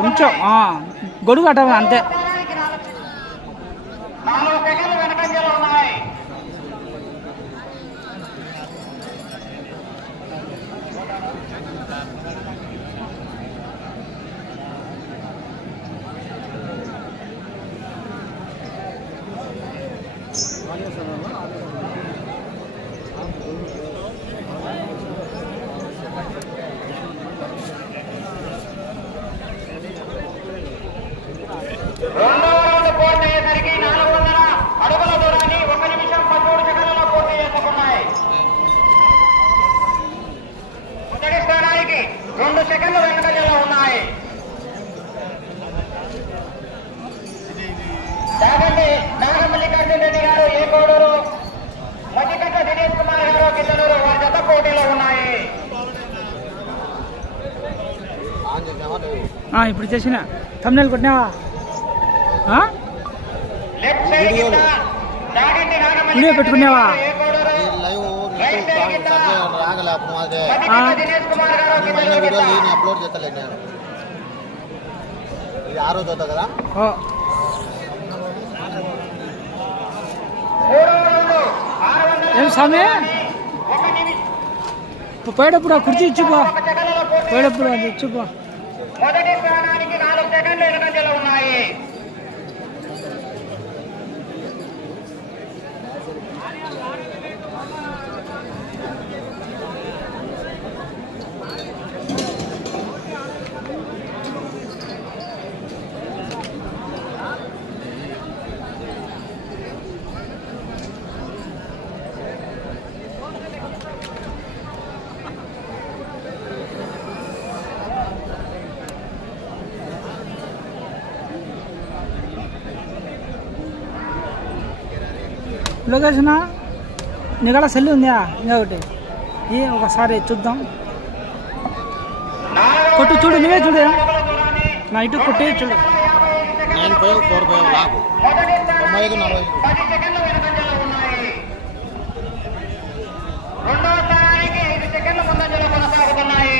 కొంచెం గొడుగు అట అంతే నాలుగు సెకండ్లు వెనకంజలో ఉన్నాయి రెండవ రౌండ్ పూర్తి అయ్యేసరికి నాలుగు వందల అడుగుల దూరాన్ని ఒక నిమిషం పదమూడు సెకండ్లలో పూర్తి చేసుకున్నాయి మొదటి స్థానానికి రెండు సెకండ్లు వెనుకంజలో ఉన్నాయి దాగండి నాగమల్లికార్జున రెడ్డి గారు ఏ కోడూరు మధ్యకట్ట దినేష్ కుమార్ గారు కిందనూరు వారి జత పోటీలో ఉన్నాయి ఆ, ఇప్పుడు చేసిన తమ్ముళ్ళు కొట్టినావా ఆ? లెఫ్ట్ సైడ్ కింద దాగండి వీడియో పెట్టుకున్నావా? ఏ కోడూరు లైవ్ రైట్ సైడ్ కింద రాగలే అప్పుడు మాదే మధ్యకట్ట దినేష్ కుమార్ గారు మైన కిందనూరు వీడియో కింద నేను అప్లోడ్ చేస్తలే నేను. ఇది ఆరో చదువుతా కదా? ఏం స్వామి పోయేటప్పుడు ఆ కుర్చీ ఇచ్చిపో పోయేటప్పుడు అది ఇచ్చిపో సెకండ్లు వెనుకంజలో ఉన్నాయి లొకేషన్? నీకడ సెల్ ఉందా ఇంకొకటి ఏ ఒకసారి చూద్దాం. కొట్టు చూడు నువ్వే చూడు. నా ఇటు కొట్టి చూడు. నైన్ ఫైవ్ ఫోర్ ఫైవ్ తొంభై ఐదు నలభై స్థానానికి పది సెకండ్లు వెనుకంజలో ఉన్నాయి రెండవ స్థానానికి ఐదు సెకండ్ల ముందంజలో కొనసాగుతున్నాయి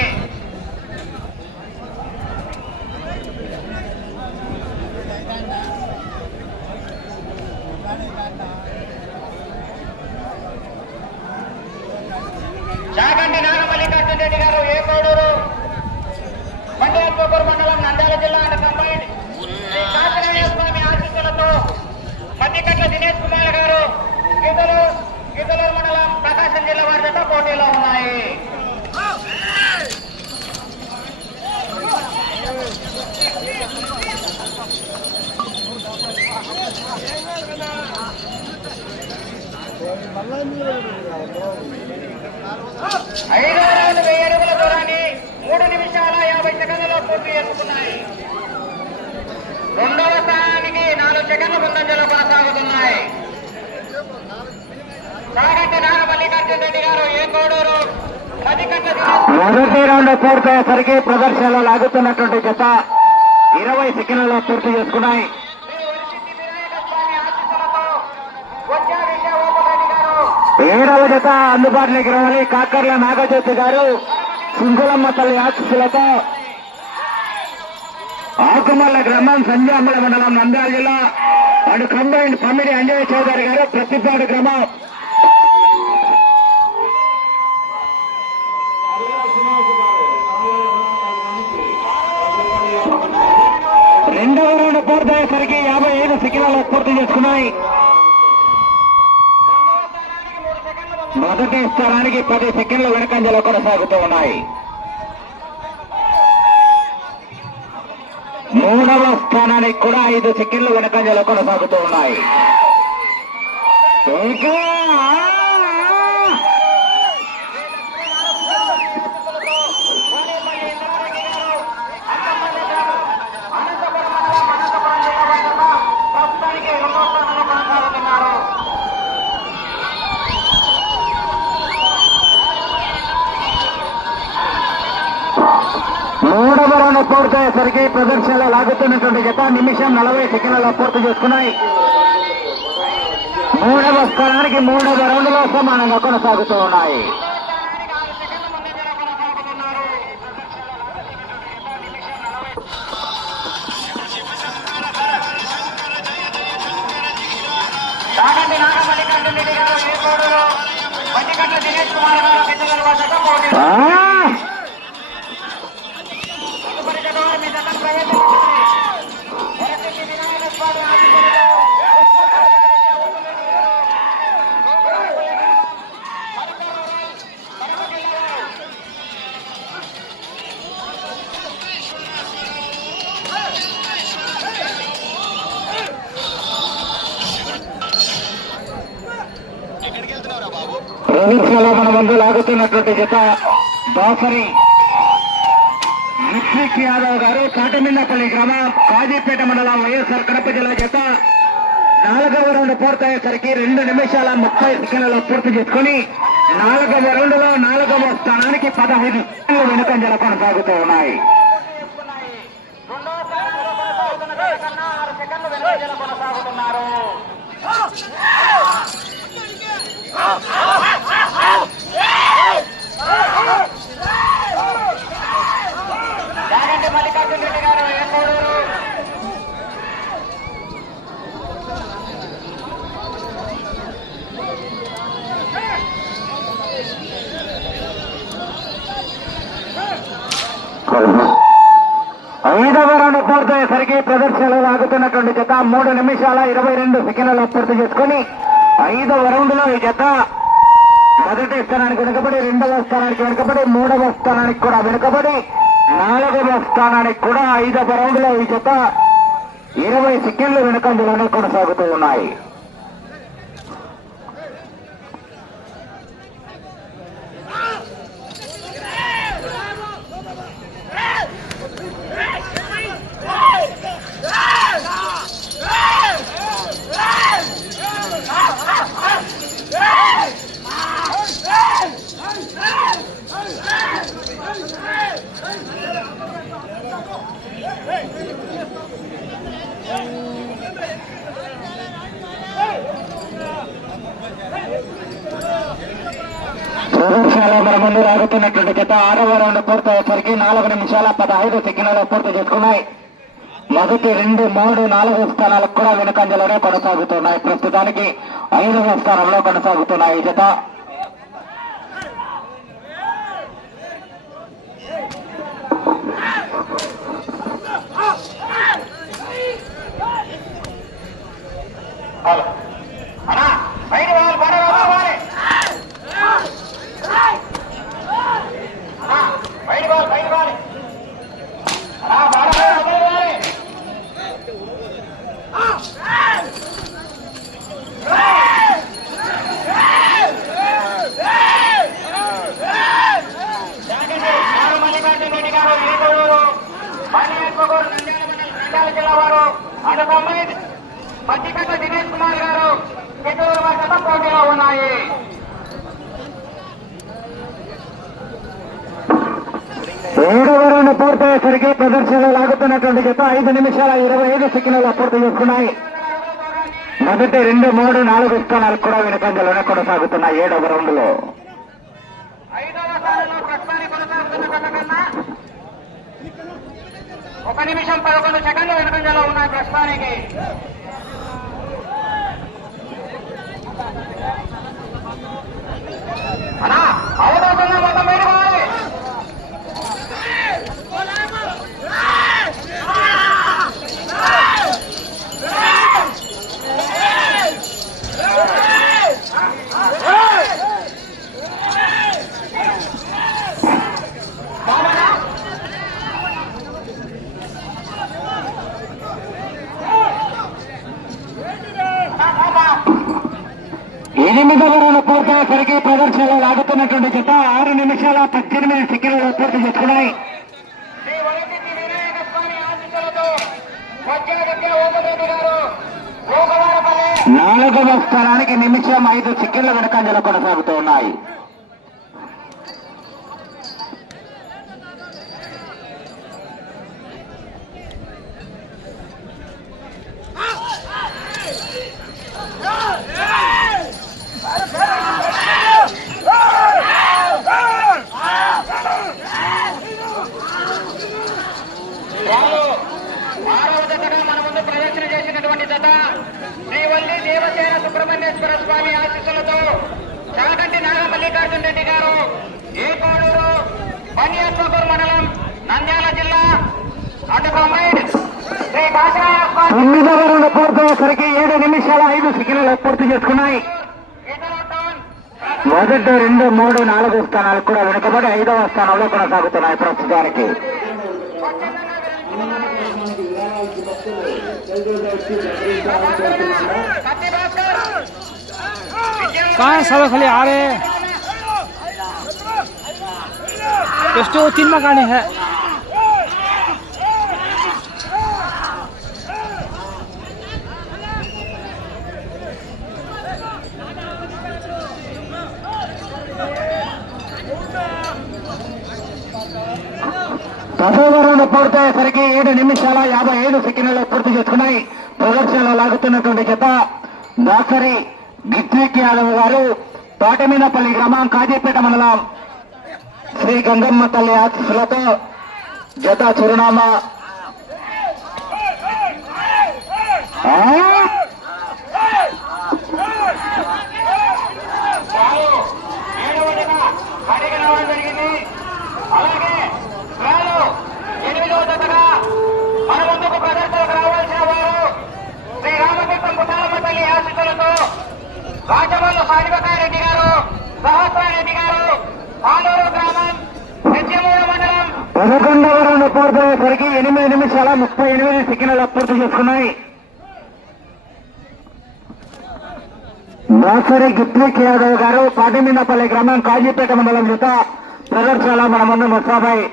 చాగంటి నాగమల్లికార్జున రెడ్డి గారు ఏ కోడూరు మండలాత్మకూరు మండలం నంద్యాల జిల్లా అండ్ కంబైండ్ శ్రీ కాశీనారాయణ స్వామి ఆశీస్సులతో మధ్యకట్ల దినేష్ కుమార్ గారు గిద్దలు గిద్దలూరు మండలం ప్రకాశం జిల్లా వారి జత పోటీలో ఉన్నాయి ఐదో రౌండ్ వెయ్యి అడుగుల దూరాన్ని మూడు నిమిషాల యాభై సెకండ్లలో ఎక్కుతున్నాయి రెండవ స్థానానికి నాలుగు సెకండ్ల ముందంజలో కొనసాగుతున్నాయి. సాగంటి నాగ మల్లికార్జున రెడ్డి గారు ఏ కోడూరు? మొదటి రౌండ్ పూర్తయ్యేసరికి ప్రదర్శనలో లాగుతున్నటువంటి జత ఇరవై సెకండ్లలో పూర్తి చేసుకున్నాయి. ఏడవ జత అందుబాటులోకి రావాలి. కాకర్ల నాగజ్యోతి గారు సింగులమ్మ తల్లి ఆశీస్సులతో ఆకుమల్ల గ్రామం సంజామల మండలం నంద్యాల జిల్లా. And combined committee Anjay Chowdary గారు ప్రతిపాడు గ్రామం. రెండవ రౌండ్ పూర్తయ్యేసరికి యాభై ఐదు సెకండ్లలో పూర్తి చేసుకున్నాయి. మొదటి స్థానానికి పది సెకండ్ల వెనకంజలో కొనసాగుతూ ఉన్నాయి. మూడవ స్థానానికి కూడా ఐదు సెకండ్లు వెనకంజలో కొనసాగుతూ ఉన్నాయి. పూర్తయ్యేసరికి ప్రదర్శనలో లాగుతున్నటువంటి జత నిమిషం నలభై సెకండ్లలో పూర్తి చేసుకున్నాయి మూడవ స్థానానికి మూడవ రౌండ్లో సమానంగా కొనసాగుతూ ఉన్నాయి నాగమల్లికార్జున జత బాసరి రిత్విక్ యాదవ్ గారు కాటమిన్నపల్లి గ్రామం కాజీపేట మండలం వైఎస్ఆర్ కడప జిల్లా జత నాలుగవ రౌండ్ పూర్తయ్యేసరికి రెండు నిమిషాల ముప్పై సెకండ్లలో పూర్తి చేసుకుని నాలుగవ రౌండ్లో నాలుగవ స్థానానికి పదహైదు సెకండ్లు వెనుకంజల కొనసాగుతూ ఉన్నాయి ఉన్నాయి. రెండో స్థానంలో కొనసాగుతున్న జత కన్నా ఆరు సెకండ్లు వెనుకంజలో కొనసాగుతున్నారు జాగంటి మల్లికార్జున రెడ్డి గారు ఏ కోడూరు ఐదవ రౌండ్ పూర్తయ్యేసరికి ప్రదర్శనలో లాగుతున్నటువంటి జత మూడు నిమిషాల ఇరవై రెండు సెకండ్లలో పూర్తి చేసుకుని ఐదవ రౌండ్లో ఈ జత మొదటి స్థానానికి వెనుకబడి రెండవ స్థానానికి వెనుకబడి మూడవ స్థానానికి కూడా వెనుకబడి నాలుగవ స్థానానికి కూడా ఐదవ రౌండ్లో ఈ జత ఇరవై సెకండ్లు వెనుకంజలోనే కొనసాగుతూ ఉన్నాయి. ప్రదర్శనలో ముందు రాగుతున్నటువంటి జత ఆరవ రౌండ్ పూర్తయ్యేసరికి నాలుగు నిమిషాల పదహైదు సెకండ్లలో పూర్తి చేసుకున్నాయి. మొదటి రెండు మూడు నాలుగు స్థానాలకు కూడా వెనుకంజలోనే కొనసాగుతున్నాయి. ప్రస్తుతానికి ఐదవ స్థానంలో కొనసాగుతున్నాయి ఈ జత. అన్నా బయట వాళ్ళు పడ రావాలి అన్నా బయట వాళ్ళు బయట వాళ్ళు అన్నా బాడ రావాలి గారు మల్లికార్జున రెడ్డి గారు ఏటూరు మల్లికొగూరు నంద్యాల మండలం నంద్యాల జిల్లా వారు అనుపమ్మాయి మధ్యకట్ల దినేష్ కుమార్ గారు ఏటూరు వారి జత పోటీలో ఉన్నాయి ఏడవ పూర్తయ్యేసరికి ప్రదర్శనలో లాగుతున్నటువంటి జత ఐదు నిమిషాల ఇరవై ఐదు సెకండ్లలో పూర్తి చేసుకున్నాయి. మొదటి రెండు మూడు నాలుగు స్థానాలు కూడా వెనుకంజలోనే కొనసాగుతున్నాయి ఏడవ రౌండ్లో ఒక నిమిషం పదకొండు సెకండ్లు వెనుకంజలో ఉన్నాయి ప్రస్తుతానికి అన్నా అవకాశంగా మొత్తం బయట పోవాలి ఎనిమిదవ రౌండ్ పూర్తయ్యేసరికి ప్రదర్శనలో లాగుతున్నటువంటి జత ఆరు నిమిషాల పద్దెనిమిది సెకండ్లలో పూర్తి చేసుకున్నాయి. నాలుగవ స్థానానికి నిమిషం ఐదు సెకండ్ల వెనుకంజలో కొనసాగుతూ ఉన్నాయి. నిమిషాల ఐదు సెకండ్లు పూర్తి చేసుకున్నాయి ఇతర టౌన్ మొదటి రెండు మూడు నాలుగు స్థానాలు కూడా వెనుకబడి ఐదవ స్థానంలో కొనసాగుతున్నాయి ప్రస్తుతానికి కత్తి భాస్కర్ कहाँ है सब खाली आ रहे हैं टेस्ट तीन मकाने है పదవ పూర్తయ్యేసరికి ఏడు నిమిషాల యాభై ఏడు సెకండ్లలో పూర్తి చేసుకున్నాయి. ప్రదర్శనలో లాగుతున్నటువంటి జత దాసరి గిత్విక్ యాదవ్ గారు తోటమీనపల్లి గ్రామం కాజీపేట మండలం శ్రీ గంగమ్మ తల్లి ఆశీస్సులతో జత చిరునామా. రాజమల్లు సానిపకారెడ్డి గారు సహస్రారెడ్డి గారు ఆలూరు గ్రామం పెద్దిమూడు మండలం. పదకొండవ రౌండ్ పూర్తయ్యేసరికి ఎనిమిది నిమిషాల ముప్పై ఎనిమిది సెకండ్లు పూర్తి చేసుకున్నాయి. దాసరి గిప్లిక్ యాదవ్ గారు పాటిమిందపల్లి గ్రామం కాజీపేట మండలం జత ప్రదర్శనలో మన ముందు ముసాబాయి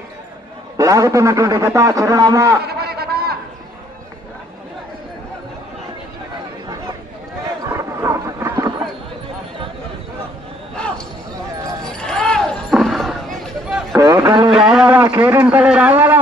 లాగుతున్నటువంటి జత చిరునామా కేకలు రావాలా కేరింతలు రావాలా?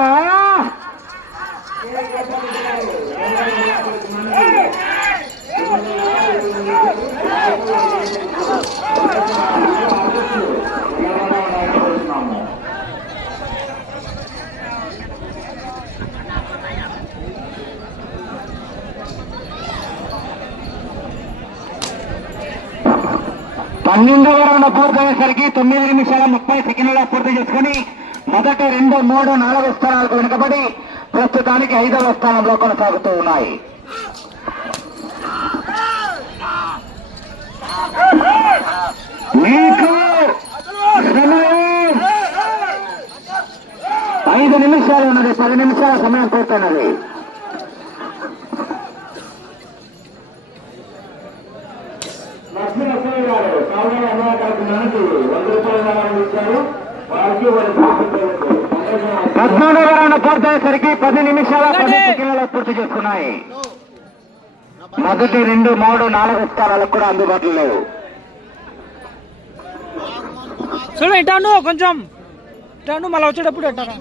పన్నెండు రౌండ్ పూర్తయ్యేసరికి తొమ్మిది నిమిషాల ముప్పై సెకండ్ల పూర్తి చేసుకుని మొదటి రెండు మూడు నాలుగు స్థానాలకు వెనుకబడి ప్రస్తుతానికి ఐదవ స్థానంలో కొనసాగుతూ ఉన్నాయి. మీకు ఐదు నిమిషాలు ఉన్నది పది నిమిషాల సమయం పూర్తయినది. పద్నాలుగు రౌండ్ పూర్తయ్యేసరికి పది నిమిషాల పది సెకండ్లలో పూర్తి చేసుకున్నాయి మొదటి రెండు మూడు నాలుగు స్థానాలకు కూడా అందుబాటులో లేవు. చూడు ఇటాను కొంచెం. ఇటాను మళ్ళీ వచ్చేటప్పుడు ఎట్టారా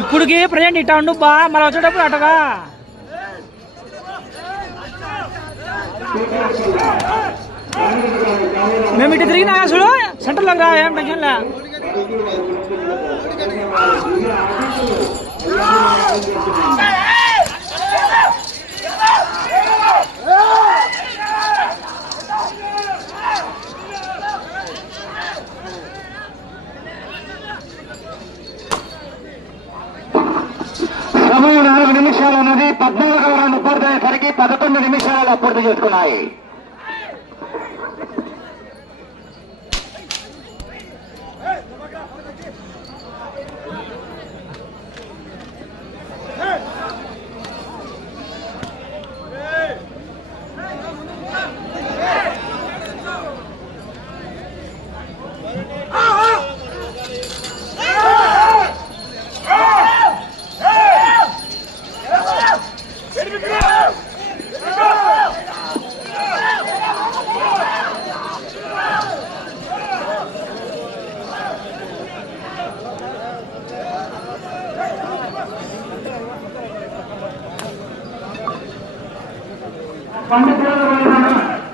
ఇప్పుడుకి ప్రజెంట్ ఇటాను బా మళ్ళీ వచ్చేటప్పుడు అటగా. మేము ఇటు తిరిగినా చూడు సెంటర్లోకి రా ఏం టెన్షన్ లే. సమయం నాలుగు నిమిషాలు ఉన్నది పద్నాలుగు రౌండ్ పూర్తయ్యేసరికి పదకొండు నిమిషాలలో పూర్తి చేసుకున్నాయి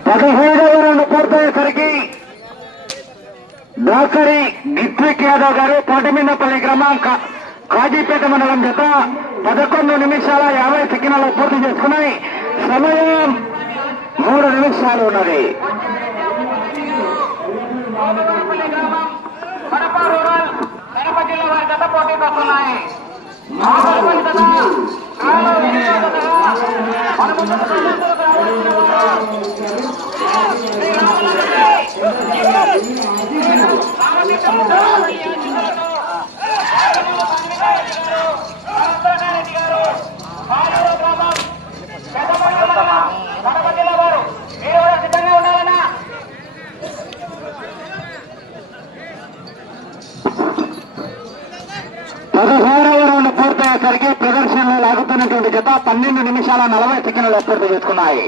పదిహేడవ రౌండ్ పూర్తయ్యేసరికి దాసరి ఆఖరి యాదవ్ గారు కోటమిందపల్లి గ్రామం కా- కాజీపేట మండలం జత పదకొండు నిమిషాల యాభై సెకండ్లు పూర్తి చేసుకున్నాయి. సమయం మూడు నిమిషాలు ఉన్నది. గోపిగూడపల్లి పదహారవ రౌండ్ పూర్తయ్యేసరికి ప్రదర్శనలో లాగుతున్నటువంటి జత పన్నెండు నిమిషాల నలభై సెకండ్లు పూర్తి చేసుకున్నాయి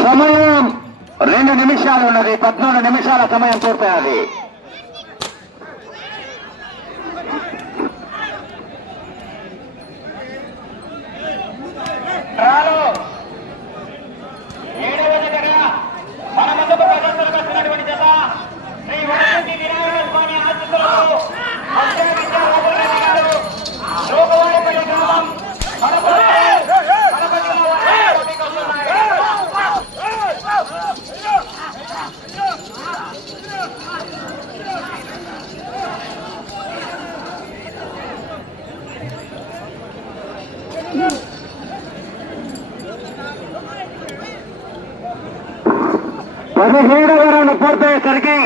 సమయం రెండు నిమిషాలు ఉన్నది పద్నాలుగు నిమిషాల సమయం పూర్తయ్యాది డ్రాలో ఏడవ జతగా మన ముందుకు ప్రదర్శనకు వచ్చినటువంటి జత శ్రీ వరసిద్ధి వినాయక స్వామి ఆశీస్సులతో మధ్య విద్యారాజరెడ్డి గారు లోకవాడిపల్లి గ్రామం కడప కడప జిల్లా వారి పోటీకి వస్తున్నాయి. పదిహేడవ రౌండ్ పూర్తయ్యేసరికి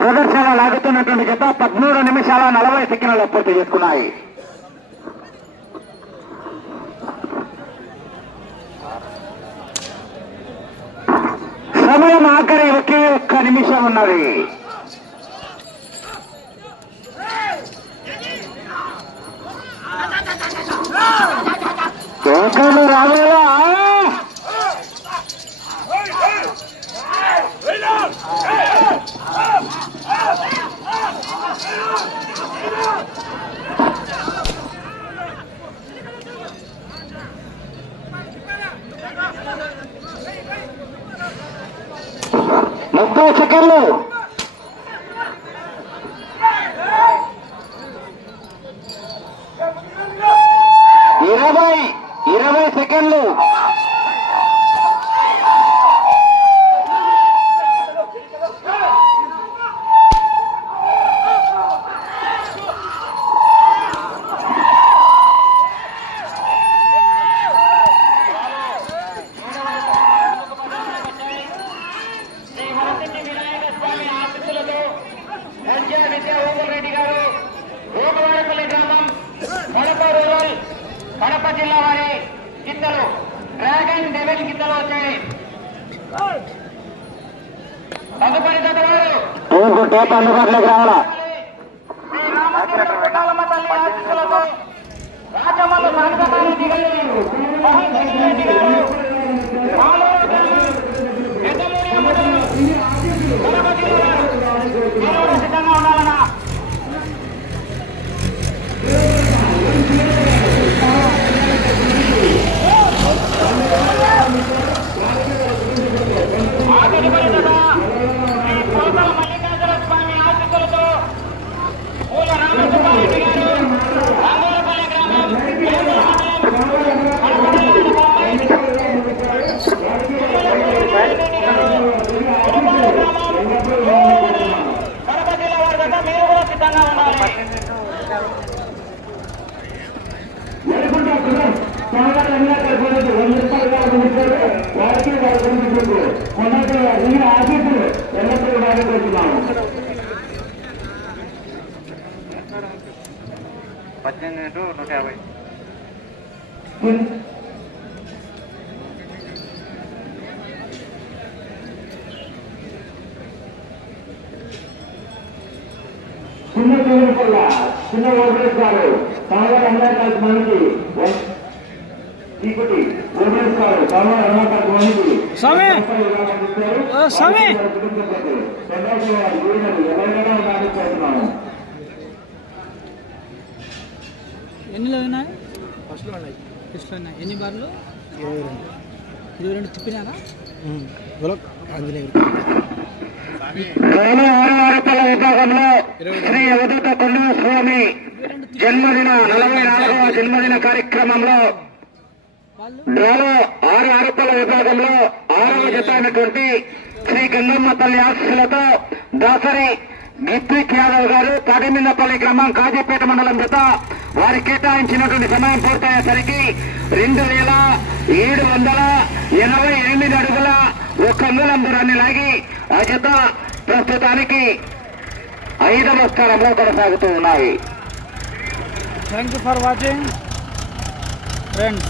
ప్రదర్శన లాగుతున్నటువంటి జత పదమూడు నిమిషాల నలభై సెకండ్లు పూర్తి చేసుకున్నాయి. సమయం ఆఖరి ఒకే ఒక్క నిమిషం ఉన్నది. కేకలు రావాలా ముప్పై సెకండ్లు ఇరవై ఇరవై సెకండ్లు శ్రీ వరసిద్ధి వినాయక స్వామి ఆశీస్సులతో మధ్య విద్యా ఓమల్ రెడ్డి గారు రోగవాడపల్లి గ్రామం కడప రూరల్ కడప జిల్లా వారి గిత్తలు డ్రాగన్ డెవిల్ గిత్తలు వచ్చాయి. తదుపరి వారు. టేపు అందుబాటులోకి రావాలా? రాజమల్లు గారు గారు పాలూరు గ్రామం పెద్దమూడి మండలం కడప జిల్లా వారు మీరు కూడా సిద్ధంగా ఉండాలన్నా ఆఖరి పరిధత శ్రీ పోతల మల్లికార్జున స్వామి ఆశీస్సులతో పూల రామసుబ్బారెడ్డి గారు రంగోలపల్లి గ్రామం వేముల మండలం కడప జిల్లా వారి రెడ్డి గారు తిరుమల గ్రామం కడప జిల్లా వారి దగ్గర మీరు కూడా సిద్ధంగా ఉండాలి పద్దెనిమిది నూట యాభై. చిన్న చిన్న చిన్న ఓటేస్తారు కావాలి అన్నా కలిసి మనకి చీకటి స్వామి స్వామి! ఎన్నిలో ఉన్నాయి? ఫస్ట్లో ఉన్నాయి. ఫస్ట్లో ఉన్నాయి. ఎన్ని బార్లు? ఇరవై రెండు. ఇరవై రెండు తిప్పినారా? విభాగంలో శ్రీ అవధూత కొండ స్వామి జన్మదిన నలభై నాలుగవ జన్మదిన కార్యక్రమంలో డ్రాలో ఆరు ఆరుపల్ల విభాగంలో ఆరవ జత అయినటువంటి శ్రీ గంగమ్మ తల్లి ఆశీస్సులతో దాసరి గిత్విక్ యాదవ్ గారు తాడిమిన్నపల్లి గ్రామం కాజీపేట మండలం జత వారి కేటాయించినటువంటి సమయం పూర్తయ్యేసరికి రెండు వేల ఏడు వందల ఎనభై ఎనిమిది అడుగుల ఒక అంగుళం దూరాన్ని లాగి ఆ జత ప్రస్తుతానికి ఐదవ స్థానంలో కొనసాగుతూ ఉన్నాయి. Thank you for watching friends